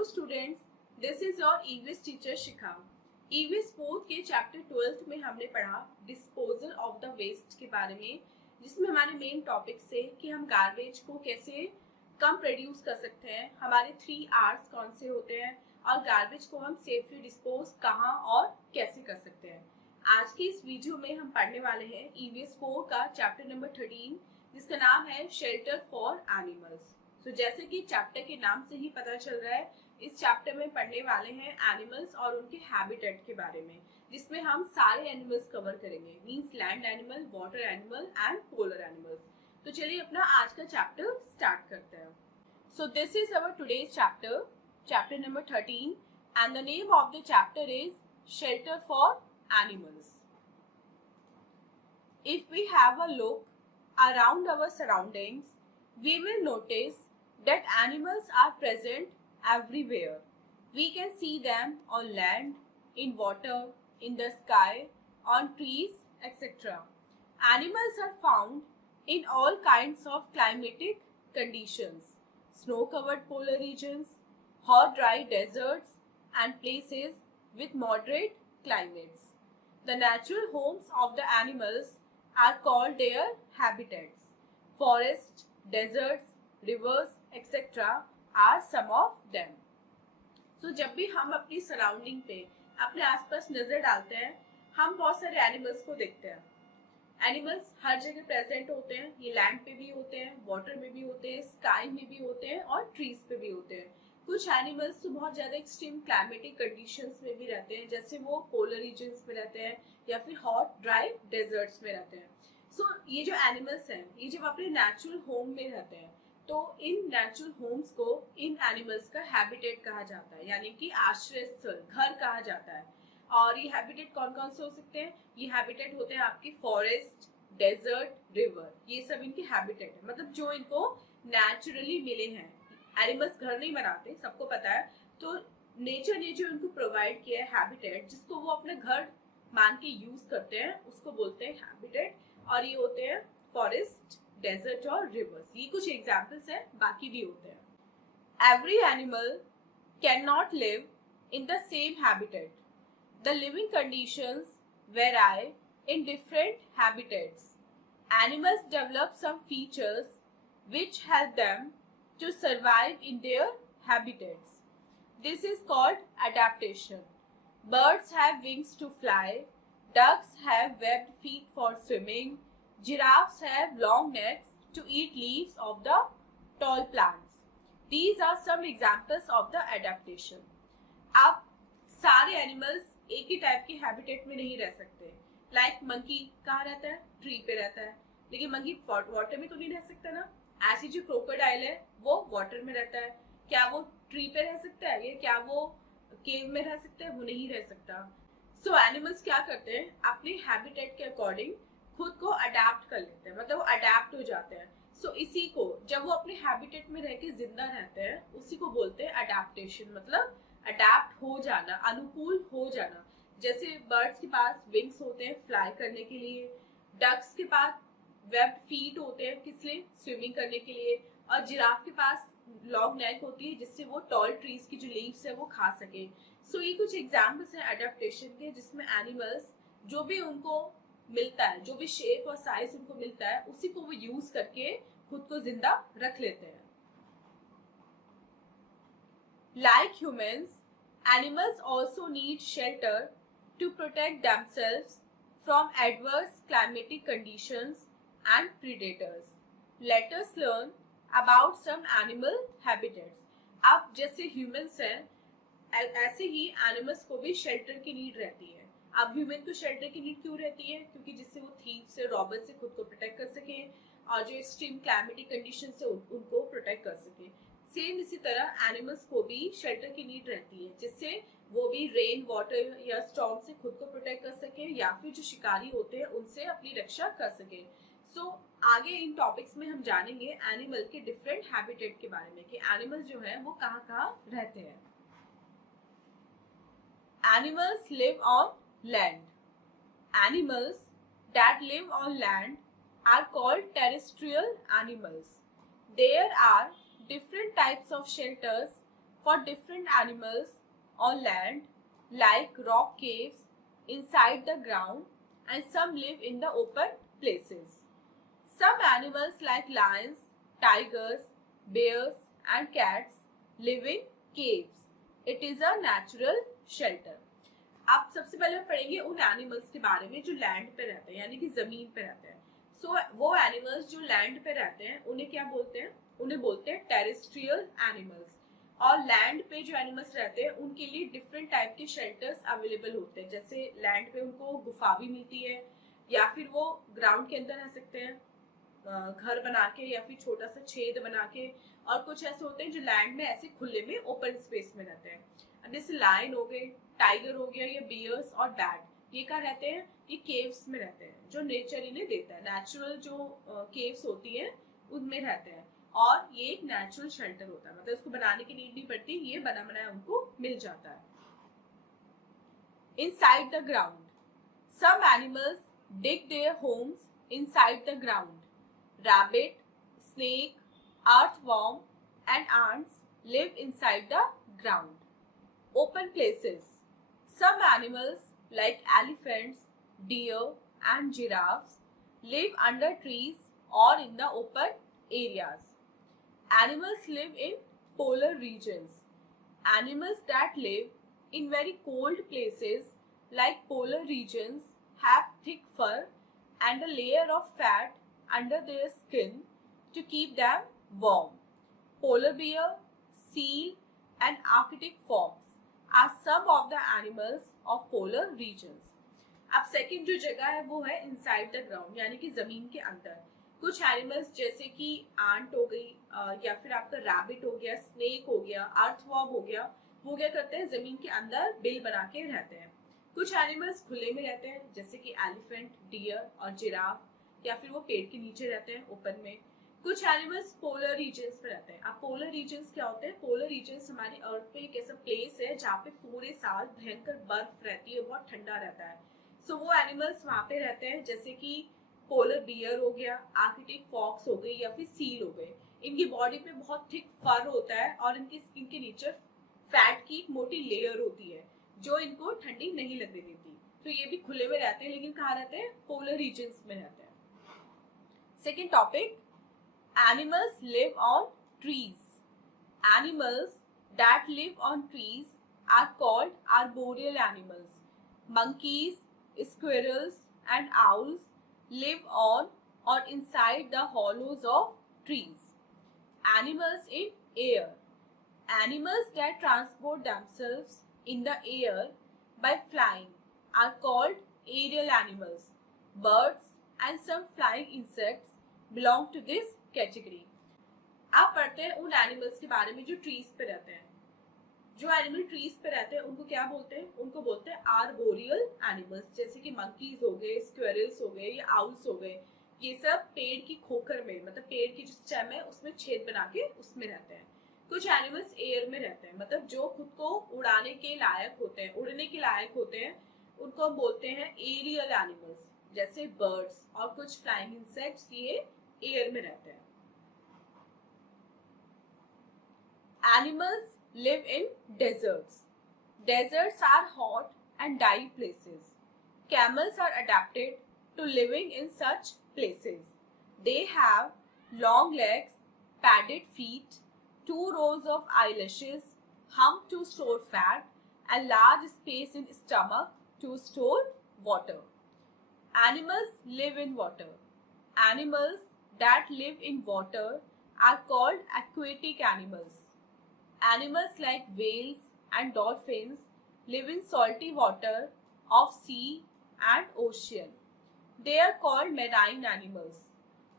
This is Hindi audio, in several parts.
Hello students, this is your EVS teacher Shikha. EVS 4th के चैप्टर 12th में हमने पढ़ा डिस्पोजल ऑफ द वेस्ट के बारे में, जिसमें हमारे मेन टॉपिक से कि हम गार्बेज को कैसे कम प्रोड्यूस कर सकते हैं, हमारे 3 R's कौन से होते हैं और गार्बेज को हम सेफली डिस्पोज कहाँ और कैसे कर सकते हैं। आज की इस वीडियो में हम पढ़ने वाले हैं EVS 4 का चैप्टर नंबर 13, जिसका नाम है शेल्टर फॉर एनिमल्स। तो जैसे कि चैप्टर के नाम से ही पता चल रहा है, इस चैप्टर में पढ़ने वाले हैं एनिमल्स और उनके हैबिटेट के बारे में, जिसमें हम सारे एनिमल्स कवर करेंगे, means land animal, water animal and polar animals. तो चलिए अपना आज का चैप्टर स्टार्ट करते हैं। So this is our today's chapter, chapter number 13, and the name of the chapter is shelter for animals. If we have a look around our surroundings, we will notice that animals are present everywhere. We can see them on land, in water, in the sky, on trees, etc. Animals are found in all kinds of climatic conditions: snow-covered polar regions, hot dry deserts, and places with moderate climates. The natural homes of the animals are called their habitats. Forests, deserts, rivers, etc. are some of them. So जब भी हम अपनी सराउंडिंग पे अपने आसपास नजर डालते हैं, हम बहुत सारे एनिमल्स को देखते हैं। एनिमल्स हर जगह प्रेजेंट होते हैं, ये लैंड पे भी होते हैं, वाटर में भी होते हैं, स्काई में भी होते हैं और ट्रीज पे भी होते हैं। कुछ एनिमल्स तो बहुत ज्यादा एक्सट्रीम क्लाइमेटिक कंडीशंस में भी रहते हैं, जैसे वो पोलर रीजन्स में रहते हैं या फिर हॉट ड्राई डेजर्ट्स में रहते हैं। सो ये जो एनिमल्स हैं, ये जब अपने नेचुरल होम में रहते हैं, तो इन नेचुरल होम्स को इन एनिमल्स का हैबिटेट कहा जाता है, यानी कि आश्रय स्थल, घर कहा जाता है। और ये हैबिटेट कौन कौन से हो सकते हैं? ये हैबिटेट होते हैं आपकी फॉरेस्ट, डेजर्ट, रिवर, ये सब इनके हैबिटेट है, मतलब जो इनको नेचुरली मिले हैं। एनिमल्स घर नहीं बनाते, सबको पता है, तो नेचर ने जो इनको प्रोवाइड किया है हैबिटेट, जिसको वो अपने घर मान के यूज करते हैं, उसको बोलते हैं हैबिटेट। और ये होते हैं फॉरेस्ट, डेजर्ट और रिवर्स। ये कुछ एग्जाम्पल्स हैं, बाकी भी होते हैं। Every animal can not live in the same habitat. The living conditions vary in different habitats. Animals develop some features which help them to survive in their habitats. This is called adaptation. Birds have wings to fly. Ducks have webbed feet for swimming. Giraffes have long necks to eat leaves of the tall plants. These are some examples of the adaptation. अब सारे एनिमल्स एक ही टाइप के हैबिटेट में नहीं रह सकते। लाइक मंकी कहाँ रहता है? ट्री पे रहता है, लेकिन मंकी वाटर में तो नहीं रह सकता ना। ऐसी जो क्रोकोडाइल है वो वाटर में रहता है, क्या वो ट्री पे रह सकता है? या क्या वो केव में रह सकता है? वो नहीं रह सकता। सो एनिमल्स क्या करते हैं, अपने हैबिटेट के अकॉर्डिंग खुद को अडेप्ट कर लेते हैं, मतलब वो अडेप्ट हो जाते हैं। सो इसी को जब वो अपने हैबिटेट में रह के जिंदा रहते हैं, उसी को बोलते हैं अडेप्टेशन, मतलब अडेप्ट हो जाना, अनुकूल हो जाना। जैसे बर्ड्स के पास विंग्स होते हैं फ्लाई करने के लिए, डक्स के पास वेब्ड फीट होते हैं किस लिए? स्विमिंग करने के लिए, और जिराफ के पास लॉन्ग नेक होती है जिससे वो टॉल ट्रीज की जो लीव्स है वो खा सके। सो ये कुछ एग्जाम्पल्स हैं अडेप्टेशन के, जिसमें एनिमल्स जो भी उनको मिलता है, जो भी शेप और साइज उनको मिलता है, उसी को वो यूज करके खुद को जिंदा रख लेते हैं। Like humans, animals also need shelter to protect themselves from adverse climatic conditions and predators. Let us learn about some animal habitats. अब जैसे ह्यूमंस हैं, ऐसे ही एनिमल्स को भी शेल्टर की नीड रहती है। अब ह्यूमन को शेल्टर की नीड क्यों रहती है? क्योंकि जिससे वो थीव से, रॉबर से खुद को प्रोटेक्ट कर सके और जो एक्सट्रीम क्लाइमेटिक कंडीशन से उनको प्रोटेक्ट कर सके। सेम इसी तरह एनिमल्स को भी शेल्टर की नीड रहती है, जिससे वो भी रेन वाटर या स्टॉर्म से खुद को प्रोटेक्ट कर सके, या फिर जो शिकारी होते हैं उनसे अपनी रक्षा कर सके। सो आगे इन टॉपिक्स में हम जानेंगे एनिमल के डिफरेंट हैबिटेट के बारे में, कि एनिमल्स जो है वो कहाँ कहाँ रहते हैं। Animals live on land. Animals that live on land are called terrestrial animals. There are different types of shelters for different animals on land, like rock caves inside the ground, and some live in the open places. Some animals like lions, tigers, bears, and cats live in caves. It is a natural shelter. आप सबसे पहले हम पढ़ेंगे उन एनिमल्स के बारे में जो लैंड पे रहते हैं, यानी कि जमीन पे रहते हैं. सो वो एनिमल्स जो लैंड पे रहते हैं उन्हें क्या बोलते हैं? उन्हें बोलते हैं टेरेस्ट्रियल एनिमल्स. और लैंड पे जो एनिमल्स रहते हैं उनके लिए डिफरेंट टाइप के शेल्टर्स अवेलेबल होते हैं. जैसे लैंड पे उनको गुफा भी मिलती है, या फिर वो ग्राउंड के अंदर रह सकते हैं घर बना के, या फिर छोटा सा छेद बना के. और कुछ ऐसे होते हैं जो लैंड में ऐसे खुले में ओपन स्पेस में रहते हैं. अब जैसे लायन हो गए, टाइगर हो गया, या बियर्स और बैट, ये कहाँ रहते हैं? ये केव्स में रहते हैं, जो नेचर इन्हें देता है. नेचुरल जो केव्स होती है उनमें रहते हैं, और ये एक नेचुरल शेल्टर होता है. मतलब इसको बनाने की नीड नहीं पड़ती, ये बना बनाया उनको मिल जाता है. Inside the ground, some animals dig their homes inside the ground. Rabbit, snake, earthworm, and ants live inside the ground. Open places. Some animals like elephants, deer, and giraffes live under trees or in the open areas. Animals live in polar regions. Animals that live in very cold places like polar regions have thick fur and a layer of fat under their skin to keep them warm. Polar bear, seal, and Arctic fox are some of the animals of polar regions. अब सेकंड जो जगह है वो है इनसाइड द ग्राउंड, यानी कि जमीन के अंदर. कुछ एनिमल्स जैसे कि आंट हो गई, या फिर आपका रैबिट हो गया, स्नेक हो गया, अर्थवॉर्म हो गया, वो क्या करते हैं? जमीन के अंदर बिल बना के रहते हैं. कुछ एनिमल्स खुले में रहते हैं, जैसे कि एलिफेंट, डियर और जिराफ, या फिर वो पेड़ के नीचे रहते हैं ओपन में. कुछ एनिमल्स पोलर रीजन्स में रहते हैं. अब पोलर रीजन्स क्या होते हैं? पोलर रीजन्स हमारी अर्थ पे एक ऐसा प्लेस है जहाँ पे पूरे साल भयंकर बर्फ रहती है, बहुत ठंडा रहता है. सो वो एनिमल्स वहाँ पे रहते हैं, जैसे कि पोलर बियर हो गया, आर्कटिक फॉक्स हो गई, या फिर सील हो गए. इनकी बॉडी पे बहुत थिक फर होता है, और इनकी स्किन के नीचे फैट की एक मोटी लेयर होती है जो इनको ठंडी नहीं लगने देती. तो ये भी खुले में रहते हैं, लेकिन कहाँ रहते हैं? पोलर रीजन्स में रहते हैं. Second topic, animals live on trees. Animals that live on trees are called arboreal animals. monkeys, squirrels, and owls live on or inside the hollows of trees. Animals in air. Animals that transport themselves in the air by flying are called aerial animals. Birds and some flying insects belong to this category. आप पढ़ते हैं उन एनिमल्स के बारे में जो ट्रीज पे रहते हैं. जो एनिमल ट्रीज पे रहते हैं उनको क्या बोलते हैं? उनको बोलते हैं आर्बोरियल एनिमल्स. जैसे कि मंकीज हो गए, स्क्वेरल्स हो गए, या आउल्स हो गए. ये सब पेड़ की खोखर में, मतलब पेड़ की जो स्टेम है उसमें छेद बना के उसमें रहते हैं. कुछ एनिमल्स एयर में रहते हैं, मतलब जो खुद को उड़ाने के लायक होते हैं, उड़ने के लायक होते हैं, उनको हम बोलते हैं एरियल एनिमल्स. जैसे बर्ड्स और कुछ फ्लाइंग इंसेक्ट्स, ये एयर में रहते हैं. Animals live in deserts. Deserts are hot and dry places. Camels are adapted to living in such places. They have long legs, padded feet, 2 rows of eyelashes, hump to store fat, and large space in stomach to store water. Animals live in water. Animals that live in water are called aquatic animals. Animals like whales and dolphins live in salty water of sea and ocean. They are called marine animals.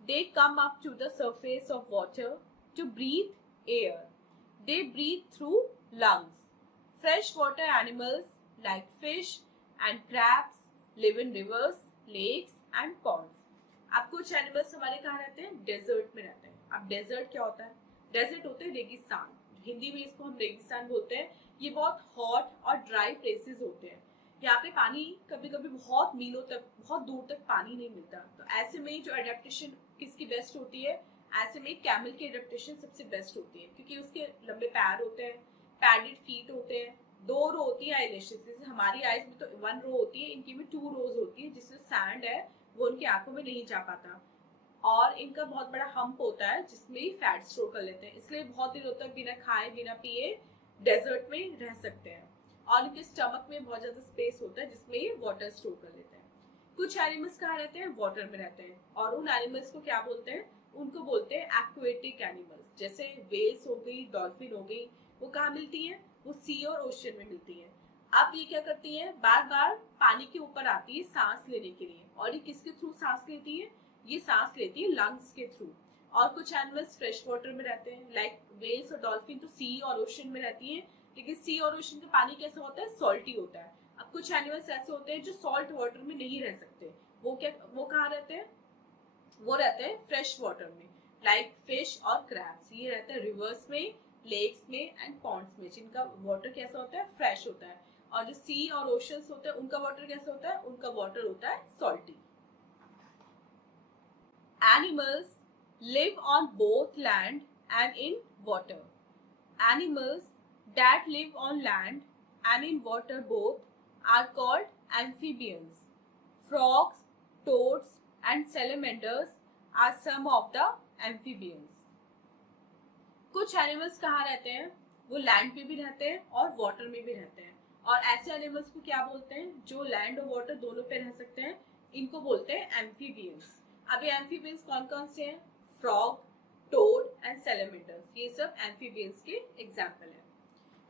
They come up to the surface of water to breathe air. They breathe through lungs. Freshwater animals like fish and crabs live in rivers, lakes and ponds. अब कुछ एनिमल्स हमारे कहाँ रहते हैं? डेजर्ट में रहते हैं. अब डेजर्ट क्या होता है? डेजर्ट होते हैं रेगिस्तान. हिंदी में इसको हम रेगिस्तान बोलते हैं. ये बहुत हॉट और ड्राई प्लेसेस होते हैं. यहाँ पे पानी कभी कभी बहुत मीलों तक, बहुत दूर तक पानी नहीं मिलता. तो ऐसे में जो अडेप्टेशन किसकी बेस्ट होती है? ऐसे में कैमल की अडेप्टेशन सबसे बेस्ट होती है, क्योंकि उसके लंबे पैर होते हैं, पैडेड फीट होते हैं, 2 रो होती है आईलैशेस, जैसे हमारी आईज में तो 1 रो होती है, इनकी में 2 रोज होती है, जिससे सैंड है वो उनकी आंखों में नहीं जा पाता। और इनका बहुत बड़ा हम्प होता है जिसमें फैट स्टोर कर लेते हैं, इसलिए बहुत दिनों तक बिना खाए बिना पिए डेजर्ट में रह सकते हैं। और इनके स्टमक में बहुत ज्यादा स्पेस होता है जिसमें ये वाटर स्टोर कर लेते हैं। कुछ एनिमल्स कहाँ रहते हैं, वाटर में रहते हैं, और उन एनिमल्स को क्या बोलते हैं, उनको बोलते हैं एक्वेटिक एनिमल्स। जैसे वेल्स हो गई, डॉल्फिन हो गई, वो कहाँ मिलती है, वो सी और ओशन में मिलती है। अब ये क्या करती है, बार बार पानी के ऊपर आती है सांस लेने के लिए, और ये किसके थ्रू सांस लेती है, ये सांस लेती है लंग्स के थ्रू। और कुछ एनिमल्स फ्रेश वाटर में रहते हैं, लाइक वेल्स और डॉल्फिन तो सी और ओशन में रहती है, लेकिन सी और ओशन का पानी कैसा होता है, सॉल्टी होता है। अब कुछ एनिमल्स ऐसे होते हैं जो सॉल्ट वाटर में नहीं रह सकते, वो कहाँ रहते हैं, वो रहते हैं फ्रेश वाटर में, लाइक फिश और क्रैब्स। ये रहते हैं रिवर्स में, लेक्स में एंड पॉन्ड्स में, जिनका वाटर कैसा होता है, फ्रेश होता है। और जो सी और ओशंस होते हैं उनका वाटर कैसा होता है, उनका वाटर होता है salty. Animals live on both land and in water. Animals that live on land and in water both are called amphibians. Frogs, toads, and salamanders are some of the amphibians. कुछ एनिमल्स कहाँ रहते हैं, वो लैंड पे भी रहते हैं और वाटर में भी रहते हैं। और ऐसे एनिमल्स को क्या बोलते हैं, जो लैंड और वाटर दोनों पे रह सकते हैं, इनको बोलते हैं एम्फीबियंस। अब ये एम्फीबियंस कौन कौन से हैं, फ्रॉग, टोड एंड सैलमेंडर्स, ये सब एम्फीबियंस के एग्जाम्पल हैं।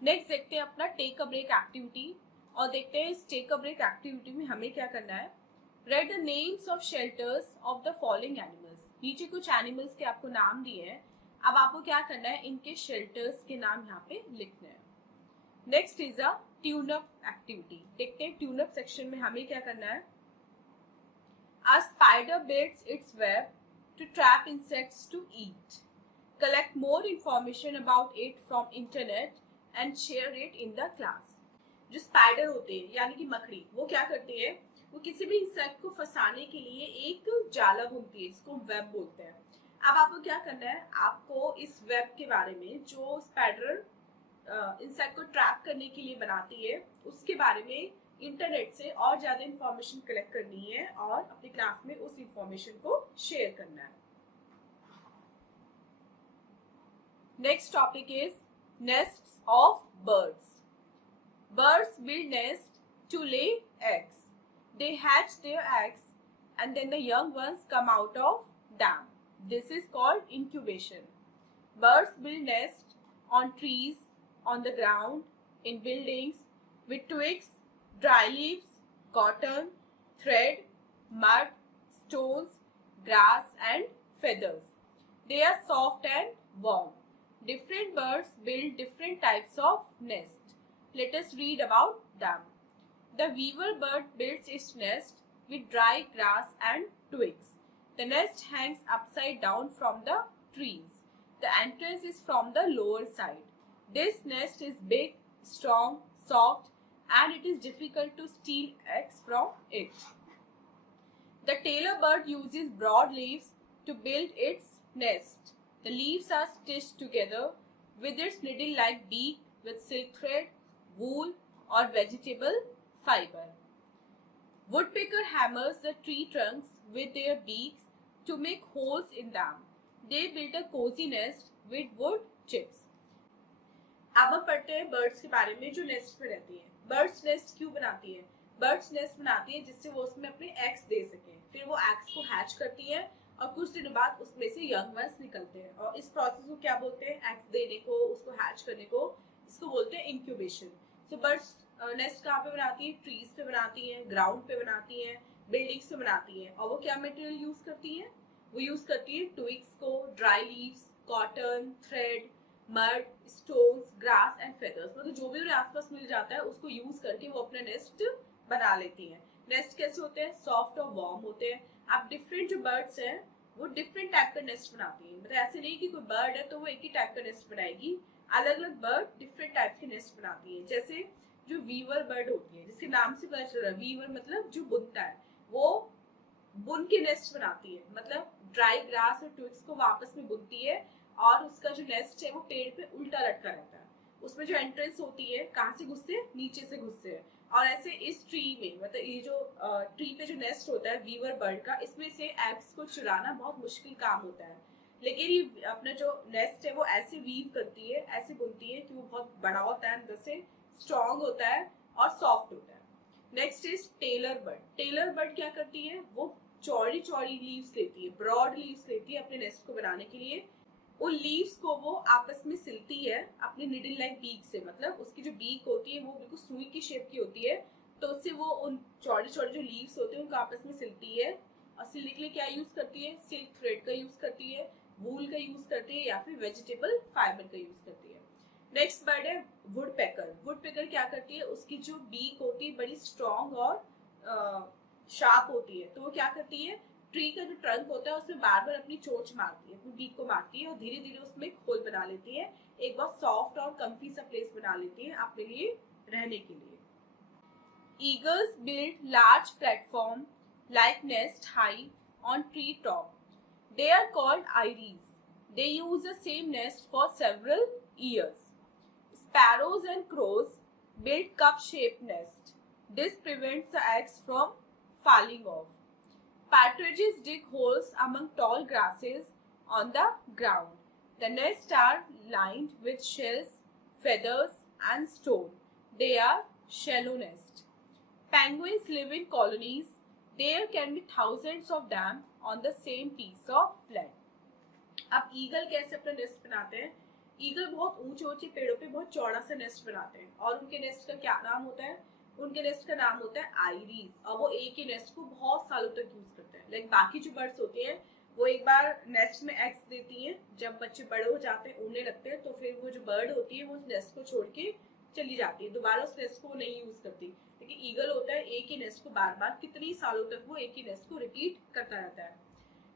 नेक्स्ट देखते हैं अपना टेक अ ब्रेक एक्टिविटी, और देखते हैं इस टेक अ ब्रेक एक्टिविटी में हमें क्या करना है। Right the names of shelters of the following animals. नीचे कुछ एनिमल्स के आपको नाम दिए हैं, अब आपको क्या करना है, इनके शेल्टर्स के नाम यहाँ पे लिखने हैं। Next is a tune up activity. देखते हैं ट्यून अप सेक्शन में हमें क्या करना है। A spider builds its web to trap insects to eat. Collect more information about it from internet and share it in the class. जो स्पाइडर होते हैं यानी कि मकड़ी, वो क्या करती है, वो किसी भी इंसेक्ट को फंसाने के लिए एक जाला बुनती है, इसको वेब बोलते हैं। अब आपको क्या करना है, आपको इस वेब के बारे में, जो स्पाइडर इंसेक्ट को ट्रैप करने के लिए बनाती है, उसके बारे में इंटरनेट से और ज्यादा इंफॉर्मेशन कलेक्ट करनी है और अपनी क्लास में उस इंफॉर्मेशन को शेयर करना है। Next topic is nests of birds. Birds build nests to lay eggs. They hatch their eggs and then the young ones come out of them. This is called incubation. Birds build nests on trees, on the ground, in buildings, with twigs, dry leaves, cotton, thread, mud, stones, grass and feathers. They are soft and warm. Different birds build different types of nests. Let us read about them. The weaver bird builds its nest with dry grass and twigs. The nest hangs upside down from the trees. The entrance is from the lower side. This nest is big, strong, soft, and it is difficult to steal eggs from it. The tailor bird uses broad leaves to build its nest. The leaves are stitched together with its needle-like beak with silk thread, wool or vegetable fiber. Woodpecker hammers the tree trunks with their beaks to make holes in them. They build a cozy nest with wood chips. अब हम पढ़ते हैं बर्ड्स के बारे में जो नेस्ट में रहती है। बर्ड्स नेस्ट क्यों बनाती है? बर्ड्स नेस्ट बनाती है जिससे वो उसमें अपने एग्स दे सके, फिर वो एग्स को हैच करती है और कुछ दिनों बाद उसमें से यंग वंस निकलते हैं, और इस प्रोसेस को क्या बोलते हैं, एग्स देने को, उसको हैच करने को, इसको बोलते हैं इंक्यूबेशन। सो बर्ड्स नेस्ट कहाँ पे बनाती है, ट्रीज पे बनाती है, ग्राउंड पे बनाती है, बिल्डिंग्स पे बनाती है। और वो क्या मटेरियल यूज करती है, वो यूज करती है ट्विग्स को, dry leaves, cotton, thread, mud, stones, grass and feathers, मतलब जो भी उन्हें आसपास मिल जाता है उसको यूज करके वो अपना नेस्ट बना लेती है। नेस्ट कैसे होते हैं, सॉफ्ट और वार्म होते हैं। अब डिफरेंट जो बर्ड्स हैं वो डिफरेंट टाइप का नेस्ट बनाती है, मतलब ऐसे नहीं कि कोई बर्ड है तो वो एक ही टाइप का नेस्ट बनाएगी, अलग अलग बर्ड डिफरेंट टाइप के नेस्ट बनाती है। जैसे जो वीवर बर्ड होती है, जिसके नाम से पता चल रहा है, वीवर मतलब जो बुनता है, वो बुन के नेस्ट बनाती है, मतलब ड्राई ग्रास और ट्विग्स को वापस में बुनती है और उसका जो नेस्ट है वो पेड़ पे उल्टा लटका रहता है। उसमें जो एंट्रेंस होती है कहाँ से घुसते हैं, नीचे से घुसते हैं। और ऐसे इस ट्री में, मतलब ये जो ट्री पे जो नेस्ट होता है वीवर बर्ड का, इसमें से एग्स को चुराना बहुत मुश्किल काम होता है। लेकिन ये अपना जो नेस्ट है वो ऐसे वीव करती है, ऐसे बुनती है कि वो बहुत बड़ा होता है, अंदर से स्ट्रॉन्ग होता है और सॉफ्ट होता है। Next is tailor bird. Tailor bird क्या करती है, वो चौड़ी चौड़ी लीव्स लेती है, ब्रॉड लीव्स लेती है अपने नेस्ट को बनाने के लिए। उन लीव्स को वो आपस में सिलती है अपने निडल लाइक बीक से, मतलब उसकी जो बीक होती है वो बिल्कुल सुई की शेप की होती है, तो उससे वो उन चौड़े चौड़े जो लीव्स होते हैं उनको आपस में सिलती है। और सिलने के लिए क्या यूज करती है, सिल्क थ्रेड का यूज करती है, वूल का यूज करती है, या फिर वेजिटेबल फाइबर का यूज करती है। नेक्स्ट बर्ड है वुड पैकर। वुड पैकर क्या करती है, उसकी जो बीक होती है बड़ी स्ट्रॉन्ग और शार्प होती है, तो वो क्या करती है, ट्री का जो ट्रंक होता है उसमें बार बार अपनी चोंच मारती है, अपनी बीक को मारती है और धीरे धीरे उसमें एक होल बना लेती है, एक बहुत सॉफ्ट और कंफी सा प्लेस बना लेती है अपने लिए रहने के लिए। Eagles build large platform like nest high on tree top. They are called eyries. They use the same nest for several years. Sparrows and crows build cup-shaped nests. This prevents the eggs from falling off. Partridges dig holes among tall grasses on the ground. The nests are lined with shells, feathers, and stone. They are shallow nests. Penguins live in colonies. There can be thousands of them on the same piece of land. अब ईगल कैसे अपना नेस्ट बनाते हैं, ईगल बहुत ऊंचे ऊंचे पेड़ों पे बहुत चौड़ा सा नेस्ट बनाते हैं, और उनके नेस्ट का क्या नाम होता है, उनके नेस्ट का नाम होता है आयरीज, और वो एक ही नेस्ट को बहुत सालों तक यूज करते हैं। लाइक बाकी जो बर्ड्स होते हैं वो एक बार नेस्ट में एग्स देती हैं, जब बच्चे बड़े हो जाते हैं, उड़ने लगते हैं, तो फिर वो जो बर्ड होती है वो उस नेस्ट को छोड़ के चली जाती है, दोबारा उस नेस्ट को वो नहीं यूज करती। लेकिन ईगल होता है एक ही नेस्ट को बार बार कितनी सालों तक वो एक ही नेस्ट को रिपीट करता रहता है।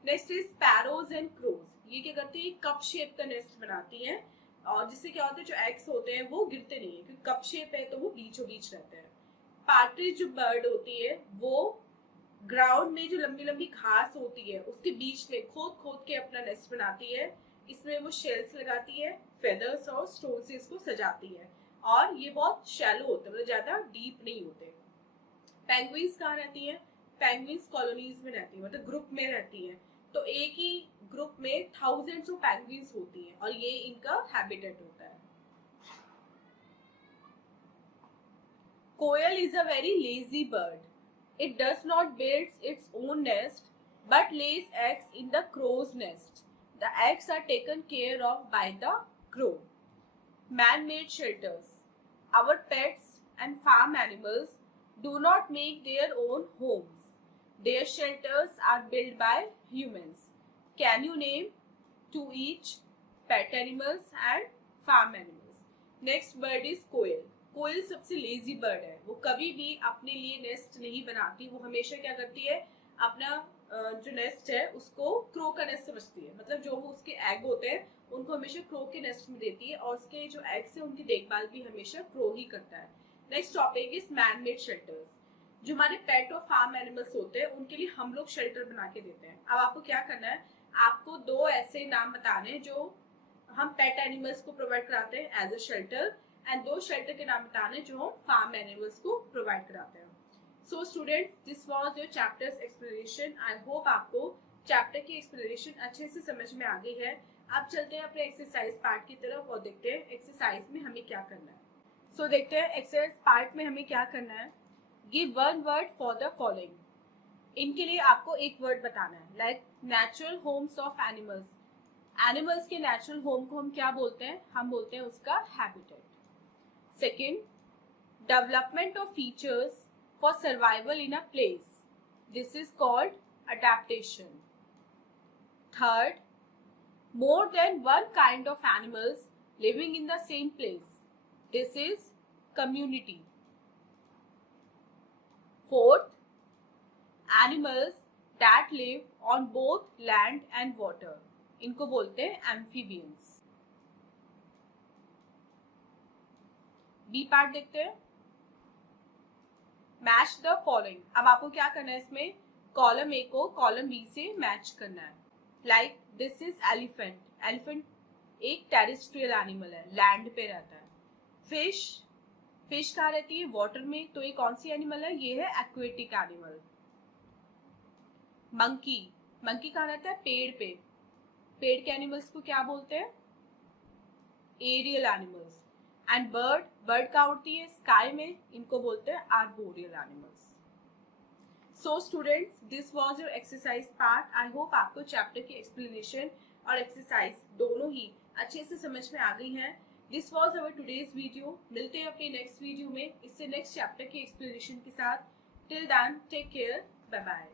Next is sparrows and crows. ये क्या करती है, कप शेप का नेस्ट बनाती है, और जिससे क्या होता है जो एग्स होते हैं वो गिरते नहीं है, क्योंकि कप शेप है तो वो बीचों बीच रहते हैं। पार्ट्रिज जो बर्ड होती है वो ग्राउंड में जो लंबी लंबी घास होती है उसके बीच में खोद खोद के अपना नेस्ट बनाती है। इसमें वो शेल्स लगाती है, फेदर्स और स्टोन से इसको सजाती है, और ये बहुत शैलो होते हैं, मतलब ज्यादा डीप नहीं होते। पेंगुइन्स कहाँ रहती है, पेंगुइन्स कॉलोनीज में रहती है, मतलब ग्रुप में रहती है, तो एक ही ग्रुप में थाउजेंड्स ऑफ पेंगुइन्स होती हैं, और ये इनका हैबिटेट होता है। Koel is a very lazy bird. It does not build its own nest but lays eggs in the crow's nest. The eggs are taken care of by the crow. Man-made shelters. Our pets and farm animals do not make their own homes. Their shelters are built by humans. Can you name two each? Pet animals and farm animals. Next bird is quail. कोयल सबसे लेजी बर्ड है, वो कभी भी अपने लिए नेस्ट नहीं बनाती, वो हमेशा क्या करती है, अपना जो नेस्ट है उसको क्रो का नेस्ट समझती है, मतलब जो वो उसके एग होते हैं उनको हमेशा क्रो के नेस्ट में देती है, और उसके जो एग्स है उनकी देखभाल भी हमेशा क्रो ही करता है। Next topic is man made shelters. जो हमारे पेट और फार्म एनिमल्स होते हैं उनके लिए हम लोग शेल्टर बना के देते हैं। अब आपको क्या करना है, आपको दो ऐसे नाम बताने हैं जो हम पेट एनिमल्स को प्रोवाइड कराते हैं एज अ शेल्टर, एंड दो शेल्टर के नाम बताने जो हम फार्म एनिमल्स को प्रोवाइड कराते हैं। सो students, this was your chapters explanation. I hope आपको चैप्टर की एक्सप्लेनेशन अच्छे से समझ में आ गई है। अब चलते हैं अपने एक्सरसाइज पार्ट की तरफ और देखते हैं एक्सरसाइज में हमें क्या करना है। सो देखते हैं एक्सरसाइज पार्ट में हमें क्या करना है। Give one word for the following. इनके लिए आपको एक वर्ड बताना है, like natural Holmes of animals. Animals के नेचुरल होम को हम क्या बोलते हैं, हम बोलते हैं उसका habitat. Second, development of features for survival in a place. This is called adaptation. Third, more than one kind of animals living in the same place. This is community. Fourth, animals that live on both land and water. इनको बोलते हैं amphibians. बी पार्ट देखते हैं। Match the following. अब आपको क्या करना है, इसमें कॉलम ए को कॉलम बी से मैच करना है। Like this is elephant. Elephant एक टेरेस्ट्रियल एनिमल है, लैंड पे रहता है। फिश, फिश कहाँ रहती है? वाटर में। तो ये कौन सी एनिमल है? ये है एक्वेटिक एनिमल। मंकी, मंकी कहाँ रहता है? पेड़ पे। पेड़ के एनिमल्स को क्या बोलते हैं? Aerial animals. And bird, bird कहाँ उड़ती है? स्काई में। इनको बोलते हैं arboreal animals. So students, this was your exercise part. I hope आपको चैप्टर की एक्सप्लेनेशन और एक्सरसाइज दोनों ही अच्छे से समझ में आ गई हैं। This was our today's video. मिलते हैं अपने नेक्स्ट वीडियो में इससे नेक्स्ट चैप्टर की एक्सप्लेनेशन के साथ। Till then take care, bye bye.